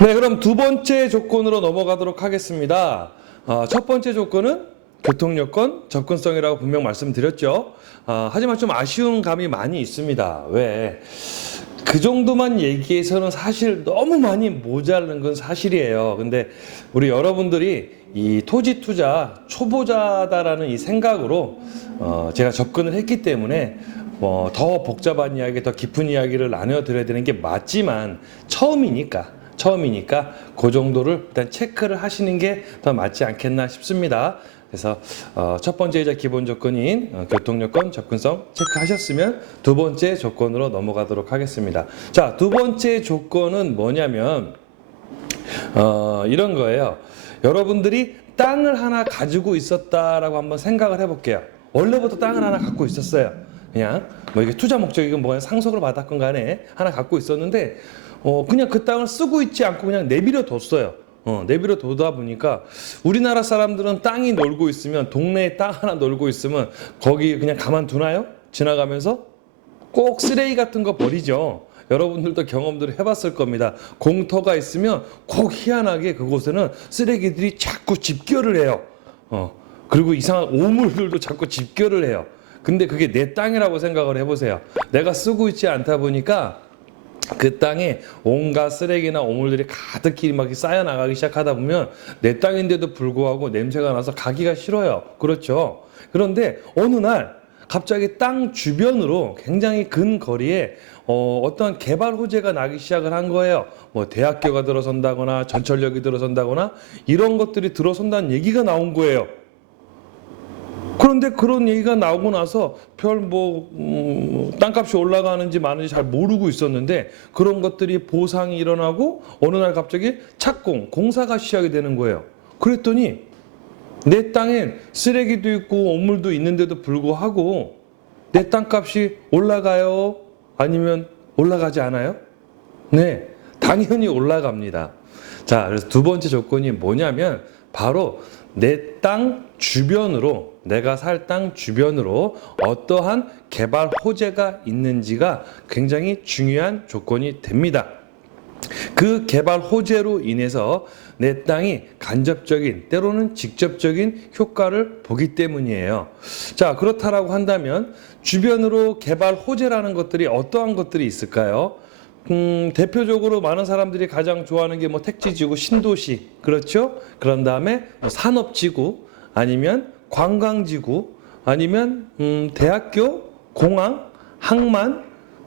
네, 그럼 두 번째 조건으로 넘어가도록 하겠습니다. 첫 번째 조건은 교통요건, 접근성이라고 분명 말씀드렸죠. 하지만 좀 아쉬운 감이 많이 있습니다. 왜? 그 정도만 얘기해서는 사실 너무 많이 모자른 건 사실이에요. 근데 우리 여러분들이 이 토지 투자 초보자다라는 이 생각으로 제가 접근을 했기 때문에 더 복잡한 이야기, 더 깊은 이야기를 나눠드려야 되는 게 맞지만 처음이니까 그 정도를 일단 체크를 하시는 게 더 맞지 않겠나 싶습니다. 그래서 첫 번째 기본 조건인 교통요건, 접근성 체크하셨으면 두 번째 조건으로 넘어가도록 하겠습니다. 자, 두 번째 조건은 뭐냐면 이런 거예요. 여러분들이 땅을 하나 가지고 있었다라고 한번 생각을 해볼게요. 원래부터 땅을 하나 갖고 있었어요. 그냥 뭐 이게 투자 목적이건 뭐야 상속을 받았건 간에 하나 갖고 있었는데 그냥 그 땅을 쓰고 있지 않고 그냥 내버려 뒀어요. 내버려 둬다 보니까 우리나라 사람들은 땅이 놀고 있으면 동네에 땅 하나 놀고 있으면 거기 그냥 가만두나요? 지나가면서 꼭 쓰레기 같은 거 버리죠. 여러분들도 경험들을 해봤을 겁니다. 공터가 있으면 꼭 희한하게 그곳에는 쓰레기들이 자꾸 집결을 해요. 그리고 이상한 오물들도 자꾸 집결을 해요. 근데 그게 내 땅이라고 생각을 해보세요. 내가 쓰고 있지 않다 보니까 그 땅에 온갖 쓰레기나 오물들이 가득히 막 쌓여 나가기 시작하다 보면 내 땅인데도 불구하고 냄새가 나서 가기가 싫어요. 그렇죠? 그런데 어느 날 갑자기 땅 주변으로 굉장히 근거리에 어떤 개발 호재가 나기 시작을 한 거예요. 뭐 대학교가 들어선다거나 전철역이 들어선다거나 이런 것들이 들어선다는 얘기가 나온 거예요. 그런데 그런 얘기가 나오고 나서 땅값이 올라가는지 마는지 잘 모르고 있었는데 그런 것들이 보상이 일어나고 어느 날 갑자기 공사가 시작이 되는 거예요. 그랬더니 내 땅엔 쓰레기도 있고 오물도 있는데도 불구하고 내 땅값이 올라가요? 아니면 올라가지 않아요? 네, 당연히 올라갑니다. 자, 그래서 두 번째 조건이 뭐냐면 바로 내 땅 주변으로, 내가 살 땅 주변으로 어떠한 개발 호재가 있는지가 굉장히 중요한 조건이 됩니다. 그 개발 호재로 인해서 내 땅이 간접적인, 때로는 직접적인 효과를 보기 때문이에요. 자, 그렇다라고 한다면 주변으로 개발 호재라는 것들이 어떠한 것들이 있을까요? 대표적으로 많은 사람들이 가장 좋아하는 게 뭐 택지지구, 신도시, 그렇죠? 그런 다음에 뭐 산업지구, 아니면 관광지구, 아니면 대학교, 공항, 항만,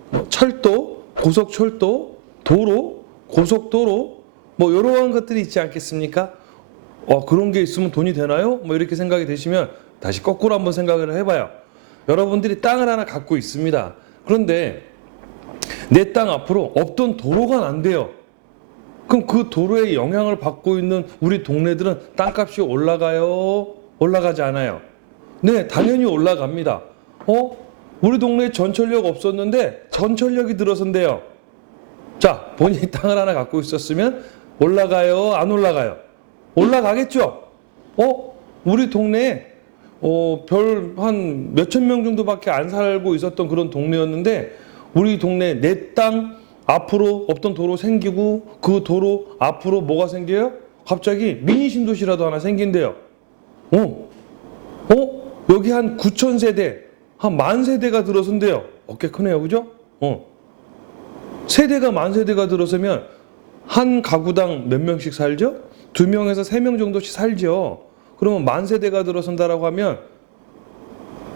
뭐 철도, 고속철도, 도로, 고속도로, 뭐 이러한 것들이 있지 않겠습니까? 그런 게 있으면 돈이 되나요? 뭐 이렇게 생각이 되시면 다시 거꾸로 한번 생각을 해봐요. 여러분들이 땅을 하나 갖고 있습니다. 그런데 내 땅 앞으로 없던 도로가 난대요. 그럼 그 도로에 영향을 받고 있는 우리 동네들은 땅값이 올라가요? 올라가지 않아요? 네, 당연히 올라갑니다. 우리 동네에 전철역 없었는데 전철역이 들어선대요. 자, 본인이 땅을 하나 갖고 있었으면 올라가요? 안 올라가요? 올라가겠죠? 우리 동네에 별 한 몇천 명 정도밖에 안 살고 있었던 그런 동네였는데 우리 동네 내 땅 앞으로 없던 도로 생기고 그 도로 앞으로 뭐가 생겨요? 갑자기 미니 신도시라도 하나 생긴대요. 여기 한 9천 세대, 한 10,000세대가 들어선대요. 꽤 크네요, 그죠? 세대가 10,000세대가 들어서면 한 가구당 몇 명씩 살죠? 2명에서 3명 정도씩 살죠. 그러면 10,000세대가 들어선다라고 하면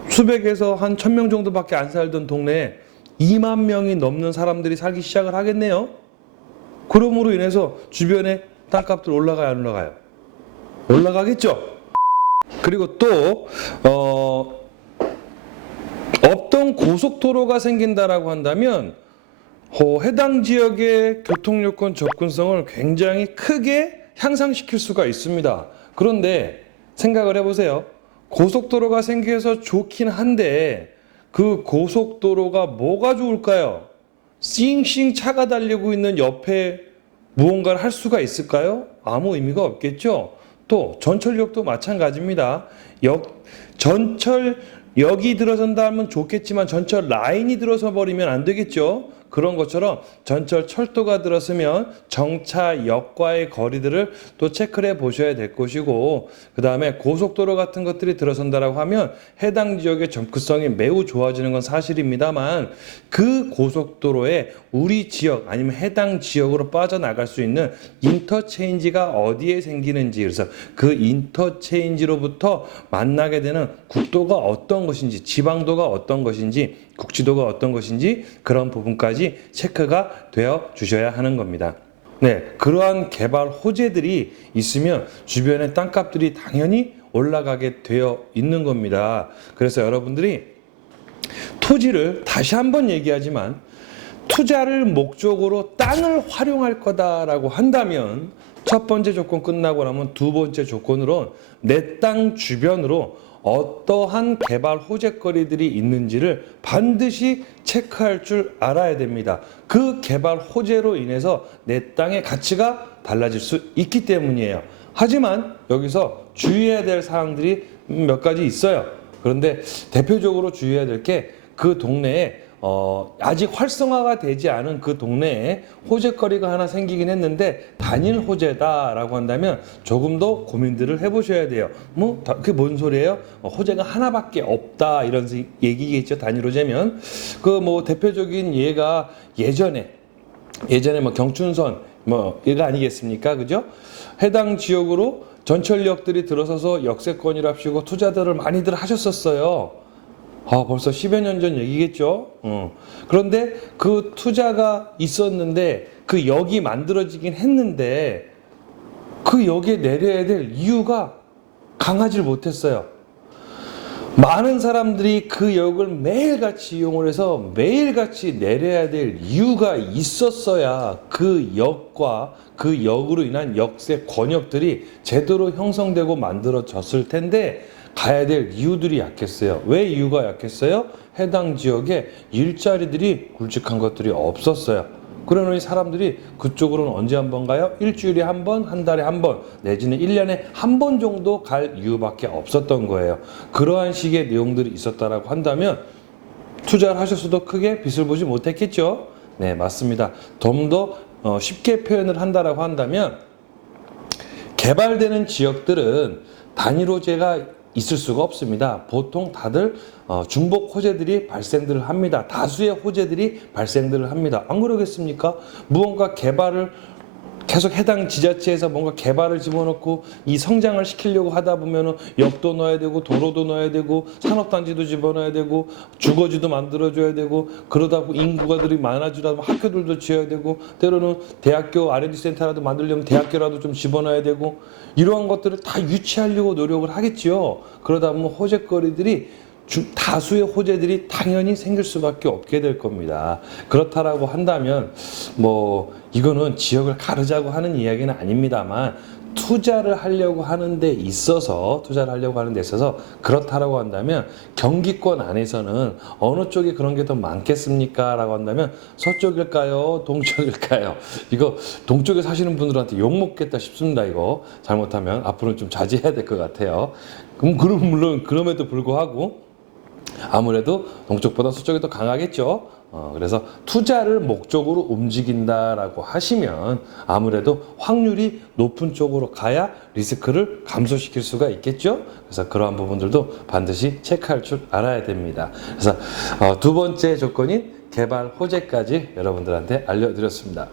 수백에서 한 1,000명 정도밖에 안 살던 동네에 2만 명이 넘는 사람들이 살기 시작을 하겠네요. 그러므로 인해서 주변에 땅값들 올라가요, 안 올라가요? 올라가겠죠. 그리고 또 없던 고속도로가 생긴다라고 한다면 해당 지역의 교통요건 접근성을 굉장히 크게 향상시킬 수가 있습니다. 그런데 생각을 해보세요. 고속도로가 생겨서 좋긴 한데 그 고속도로가 뭐가 좋을까요? 싱싱 차가 달리고 있는 옆에 무언가를 할 수가 있을까요? 아무 의미가 없겠죠. 또 전철역도 마찬가지입니다. 전철역이 들어선다 하면 좋겠지만 전철 라인이 들어서 버리면 안 되겠죠. 그런 것처럼 전철 철도가 들어서면 정차역과의 거리들을 또 체크를 해 보셔야 될 것이고, 그 다음에 고속도로 같은 것들이 들어선다라고 하면 해당 지역의 접근성이 매우 좋아지는 건 사실입니다만, 그 고속도로에 우리 지역 아니면 해당 지역으로 빠져나갈 수 있는 인터체인지가 어디에 생기는지, 그래서 그 인터체인지로부터 만나게 되는 국도가 어떤 것인지, 지방도가 어떤 것인지, 국지도가 어떤 것인지, 그런 부분까지 체크가 되어 주셔야 하는 겁니다. 네, 그러한 개발 호재들이 있으면 주변의 땅값들이 당연히 올라가게 되어 있는 겁니다. 그래서 여러분들이 토지를 다시 한번 얘기하지만 투자를 목적으로 땅을 활용할 거다라고 한다면 첫 번째 조건 끝나고 나면 두 번째 조건으로 내 땅 주변으로 어떠한 개발 호재거리들이 있는지를 반드시 체크할 줄 알아야 됩니다. 그 개발 호재로 인해서 내 땅의 가치가 달라질 수 있기 때문이에요. 하지만 여기서 주의해야 될 사항들이 몇 가지 있어요. 그런데 대표적으로 주의해야 될 게 그 동네에 아직 활성화가 되지 않은 그 동네에 호재거리가 하나 생기긴 했는데 단일 호재다라고 한다면 조금 더 고민들을 해보셔야 돼요. 뭐 그게 뭔 소리예요? 호재가 하나밖에 없다 이런 얘기겠죠. 단일 호재면 그 뭐 대표적인 예가 예전에 뭐 경춘선 뭐 얘가 아니겠습니까? 그죠? 해당 지역으로 전철역들이 들어서서 역세권이랍시고 투자들을 많이들 하셨었어요. 벌써 10여 년 전 얘기겠죠. 그런데 그 투자가 있었는데 그 역이 만들어지긴 했는데 그 역에 내려야 될 이유가 강하질 못했어요. 많은 사람들이 그 역을 매일같이 이용을 해서 매일같이 내려야 될 이유가 있었어야 그 역과 그 역으로 인한 역세 권역들이 제대로 형성되고 만들어졌을 텐데 가야 될 이유들이 약했어요. 왜 이유가 약했어요? 해당 지역에 일자리들이 굵직한 것들이 없었어요. 그러니 사람들이 그쪽으로는 언제 한 번 가요? 일주일에 한 번, 한 달에 한 번, 내지는 1년에 한 번 정도 갈 이유밖에 없었던 거예요. 그러한 식의 내용들이 있었다라고 한다면 투자를 하셨어도 크게 빚을 보지 못했겠죠? 네, 맞습니다. 좀 더 쉽게 표현을 한다라고 한다면 개발되는 지역들은 단일 호재가 있을 수가 없습니다. 보통 다들 중복 호재들이 발생들을 합니다. 다수의 호재들이 발생들을 합니다. 안 그러겠습니까? 무언가 개발을 계속 해당 지자체에서 뭔가 개발을 집어넣고 이 성장을 시키려고 하다 보면은 역도 넣어야 되고 도로도 넣어야 되고 산업단지도 집어넣어야 되고 주거지도 만들어줘야 되고 그러다 보면 인구가들이 많아지다 보면 학교들도 지어야 되고 때로는 대학교 R&D 센터라도 만들려면 대학교라도 좀 집어넣어야 되고 이러한 것들을 다 유치하려고 노력을 하겠지요. 그러다 보면 호재거리들이 다수의 호재들이 당연히 생길 수밖에 없게 될 겁니다. 그렇다라고 한다면 뭐 이거는 지역을 가르자고 하는 이야기는 아닙니다만 투자를 하려고 하는 데 있어서 그렇다라고 한다면 경기권 안에서는 어느 쪽에 그런 게 더 많겠습니까? 라고 한다면 서쪽일까요? 동쪽일까요? 이거 동쪽에 사시는 분들한테 욕먹겠다 싶습니다. 이거 잘못하면 앞으로는 좀 자제해야 될 것 같아요. 그럼 물론 그럼에도 불구하고 아무래도 동쪽보다 서쪽이 더 강하겠죠. 그래서 투자를 목적으로 움직인다라고 하시면 아무래도 확률이 높은 쪽으로 가야 리스크를 감소시킬 수가 있겠죠. 그래서 그러한 부분들도 반드시 체크할 줄 알아야 됩니다. 그래서 두 번째 조건인 개발 호재까지 여러분들한테 알려드렸습니다.